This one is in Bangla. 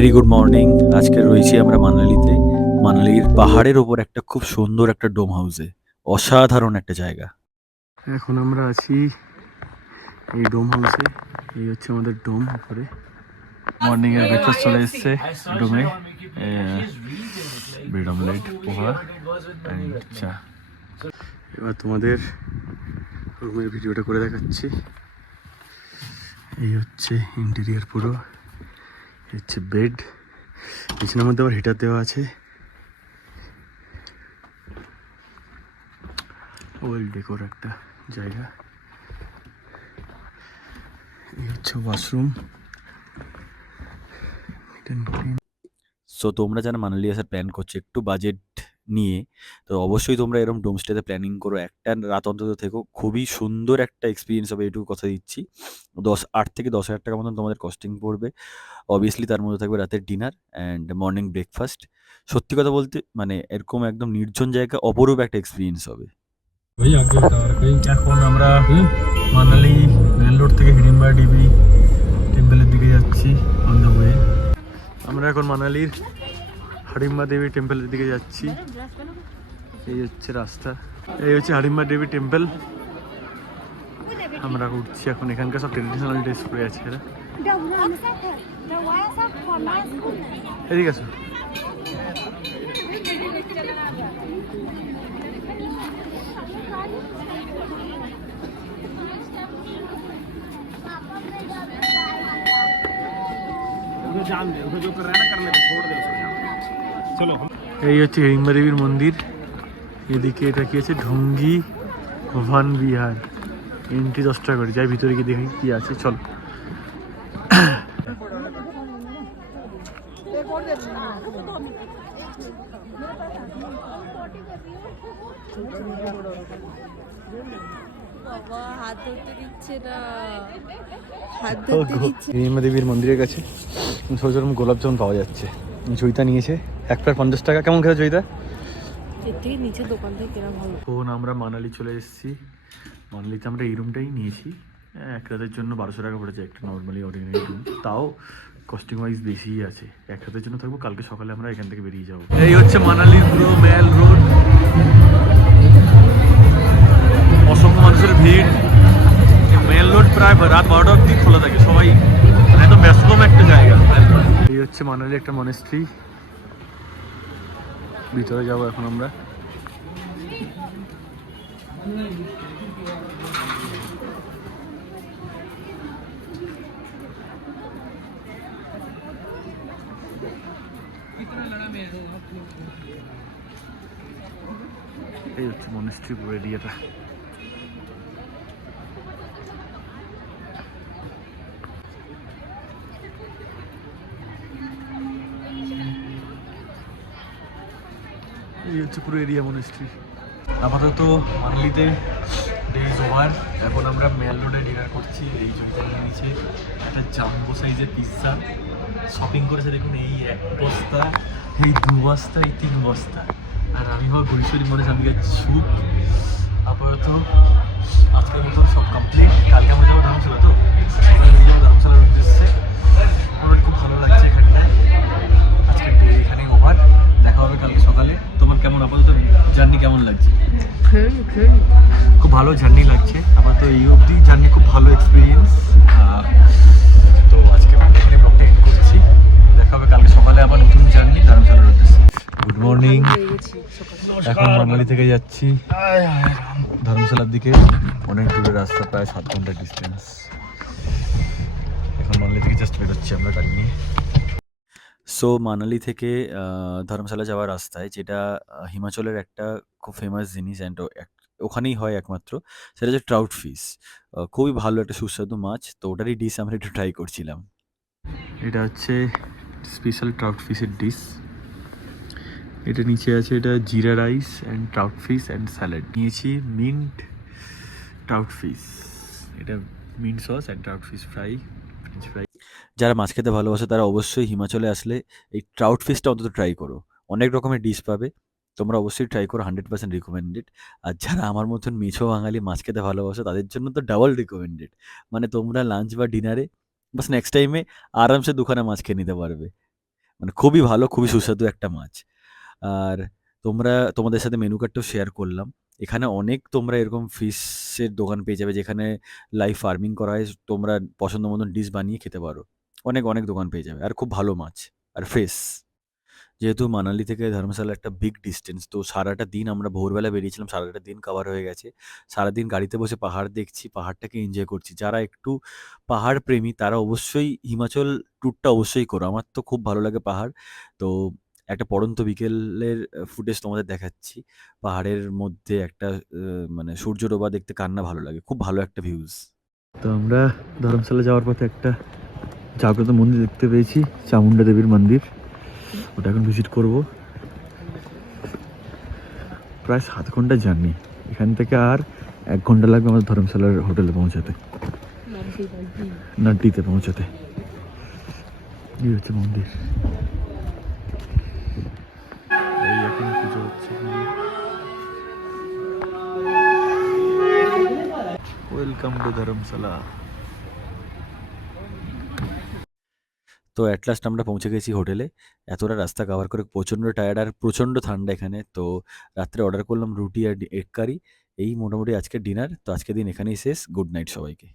ভেরি গুড মর্নিং আজকে রয়েছি আমরা মানালিতে। মানালির পাহাড়ের ওপর একটা খুব সুন্দর একটা ডোম হাউসে অসাধারণ একটা জায়গা। এখন আমরা আছি এই ডোম হাউসে এই হচ্ছে আমাদের ডোম উপরে। মর্নিং এর ব্রেকফাস্ট চলে এসেছে ডোমে ব্রেড অমলেট পোহা চা। এবার তোমাদের রুমের ভিডিওটা করে দেখাচ্ছি। এই হচ্ছে ইন্টেরিয়ার পুরো। হচ্ছে বেড বিছানার মধ্যে আবার হিটার দেওয়া আছে। ওয়েল ডেকোর একটা জায়গা। এই হচ্ছে ওয়াশরুম সো তোমরা যারা মানালি আসার প্ল্যান করছ, একটু বাজেট নিয়ে। তো অবশ্যই তোমরা এরকম ডোমস্টেতে প্ল্যানিং করো। একটা রাত অন্তত থেকো। খুবই সুন্দর একটা এক্সপিরিয়েন্স হবে এটুকু কথা দিচ্ছি। দশ, আট থেকে দশ হাজার টাকা মতন তোমাদের কস্টিং পড়বে। অবভিয়াসলি তার মধ্যে থাকবে রাতের ডিনার অ্যান্ড মর্নিং ব্রেকফাস্ট সত্যি কথা বলতে মানে এরকম একদম নির্জন জায়গা অপরূপ একটা এক্সপিরিয়েন্স হবে। এখন আমরা মানালি মেন রোড থেকে হিড়িম্বা ডিবি, টেম্পেলের দিকে যাচ্ছি অন দ্য ওয়ে আমরা এখন মানালির হাড়িম্বা দেবী টেম্পলের দিকে যাচ্ছি। এই হচ্ছে রাস্তা। এই হচ্ছে হাড়িম্বা দেবী টেম্পল আমরা উঠছি এখন এখানকার সব ট্রেডিশনাল ড্রেস পরে আছে এরা। এদিকে আসো। चलो এই হচ্ছে হিড়িম্বা দেবীর মন্দির। এদিকে এটা কি আছে? ঢঙ্গি ভবান বিহার। এন্ট্রি দশ টাকা করে। যাই ভিতরে গিয়ে দেখি কি আছে। চল। হিড়িম্বা দেবীর মন্দিরের কাছে ছোটো ছোটো গোলাপ জামুন পাওয়া যাচ্ছে। জয়িতা নিয়েছে। এক প্লেট পঞ্চাশ টাকা। কেমন খেতে জয়িতা এর থেকে নিচে দোকান থেকে কেনা ভালো? ফোন আমরা মানালি চলে এসেছি। মানালিতে আমরা এই রুমটাই নিয়েছি। এক রাতের জন্য বারোশো টাকা পড়েছে একটা নর্মালি অর্ডিনারি রুম তাও কস্টিং ওয়াইজ বেশিই আছে। এক রাতের জন্য থাকব কালকে সকালে আমরা এখান থেকে বেরিয়ে যাব। এই হচ্ছে মানালির পুরো ম্যাল রোড অসংখ্য মানুষের ভিড়। মেল রোড প্রায় রাত বারোটা অব্দি খোলা থাকে। সবাই মানে একদম ব্যস্ততম একটা জায়গা। এই হচ্ছে মানালি একটা মনেস্ট্রি ভিতরে যাব এখন আমরা। এই হচ্ছে মনেস্ট্রি এরিয়াটা। এই হচ্ছে পুরো এরিয়া মনেস্ট্রি আপাতত মানালিতে ডেজ ওভার এখন আমরা মেল রোডে ডিনার করছি। এই জমিটা নিচে একটা জাম্বো সাইজের পিৎজা শপিং করেছে দেখুন এই এক বস্তা, এই দু বস্তা, এই তিন বস্তা। আর আমি বা গরিশ্বরী মনে আমি গেছি আপাতত আজকের মতন সব কমপ্লিট কালকে আমরা যাব ধর্মশালা তো? ধর্মশালার উদ্দেশ্যে। আমার খুব ভালো লাগছে খুব ভালো জার্নি লাগছে। আমার তো এই অবধি জার্নি খুব ভালো এক্সপিরিয়েন্স তো আজকে ব্লগটা এন্ড করছি। দেখা হবে কালকে সকালে আবার নতুন জার্নি ধর্মশালার গুড মর্নিং এখন মানালি থেকে যাচ্ছি। ধর্মশালার দিকে। অনেক দূরের রাস্তা, প্রায় সাত ঘণ্টার ডিস্টেন্স এখন মানালি থেকে জাস্ট বেরোচ্ছি আমরা গাড়ি নিয়ে। সো মানালি থেকে ধর্মশালা যাওয়ার রাস্তায়, যেটা হিমাচলের একটা খুব ফেমাস জিনিস অ্যান্ড ওখানেই হয় একমাত্র। সেটা হচ্ছে ট্রাউট ফিস খুবই ভালো একটা সুস্বাদু মাছ, তো ওটারই ডিশ আমরা একটু ট্রাই করছিলাম। এটা হচ্ছে স্পেশাল ট্রাউট ফিসের ডিশ এটা নিচে আছে এটা jeera rice and trout fish and salad নিয়েছি মিন্ট ট্রাউট ফিস এটা mint sauce and trout fish fry French fry যারা মাছ খেতে ভালোবাসে তারা অবশ্যই হিমাচলে আসলে এই ট্রাউট ফিসটা অন্তত ট্রাই করো। অনেক রকমের ডিশ পাবে। তোমরা অবশ্যই ট্রাই করো হান্ড্রেড পার্সেন্ট রিকমেন্ডেড আর যারা আমার মতন মিছো বাঙালি মাছ খেতে ভালোবাসো, তাদের জন্য তো ডাবল রিকমেন্ডেড মানে তোমরা লাঞ্চ বা ডিনারে বা নেক্সট টাইমে আরামসে দুখানা মাছ খেয়ে নিতে পারবে। মানে খুবই ভালো, খুবই সুস্বাদু একটা মাছ। আর তোমরা, তোমাদের সাথে মেনু কার্ডটাও শেয়ার করলাম। এখানে অনেক তোমরা এরকম ফিশের দোকান পেয়ে যাবে, যেখানে লাইভ ফার্মিং করা হয়। তোমরা পছন্দ মতন ডিশ বানিয়ে খেতে পারো। অনেক অনেক দোকান পেয়ে যাবে। আর খুব ভালো মাছ। আর ফ্রেশ যেহেতু মানালি থেকে ধর্মশালা একটা বিগ ডিস্টেন্স তো সারাটা দিন আমরা ভোরবেলা বেরিয়েছিলাম, সারাটা দিন কভার হয়ে গেছে। সারাদিন গাড়িতে বসে পাহাড় দেখছি, পাহাড়টাকে এনজয় করছি। যারা একটু পাহাড় প্রেমী, তারা অবশ্যই হিমাচল ট্যুরটা অবশ্যই করো। আমার তো খুব ভালো লাগে পাহাড়। তো একটা পড়ন্ত বিকেলের ফুটেজ তোমাদের দেখাচ্ছি। পাহাড়ের মধ্যে একটা মানে সূর্য ডোবা দেখতে কান্না ভালো লাগে। খুব ভালো একটা ভিউজ তো আমরা ধর্মশালা যাওয়ার পথে একটা জাগ্রত মন্দির দেখতে পেয়েছি চামুন্ডা দেবীর মন্দির। ওটা এখন ভিজিট করব। প্রায় সাত ঘণ্টা জার্নি এখান থেকে আর এক ঘণ্টা লাগবে আমাদের ধর্মশালার হোটেলে পৌঁছাতে। নাড্ডিতে পৌঁছাতে। এই হচ্ছে মন্দির। Welcome to Dharamshala. তো অ্যাট লাস্ট আমরা পৌঁছে গেছি হোটেলে এতটা রাস্তা কভার করে প্রচণ্ড টায়ার্ড আর প্রচণ্ড ঠান্ডা এখানে। তো রাত্রে অর্ডার করলাম রুটি আর এগ কারি এই মোটামুটি আজকে ডিনার তো আজকে দিন এখানেই শেষ। গুড নাইট সবাইকে।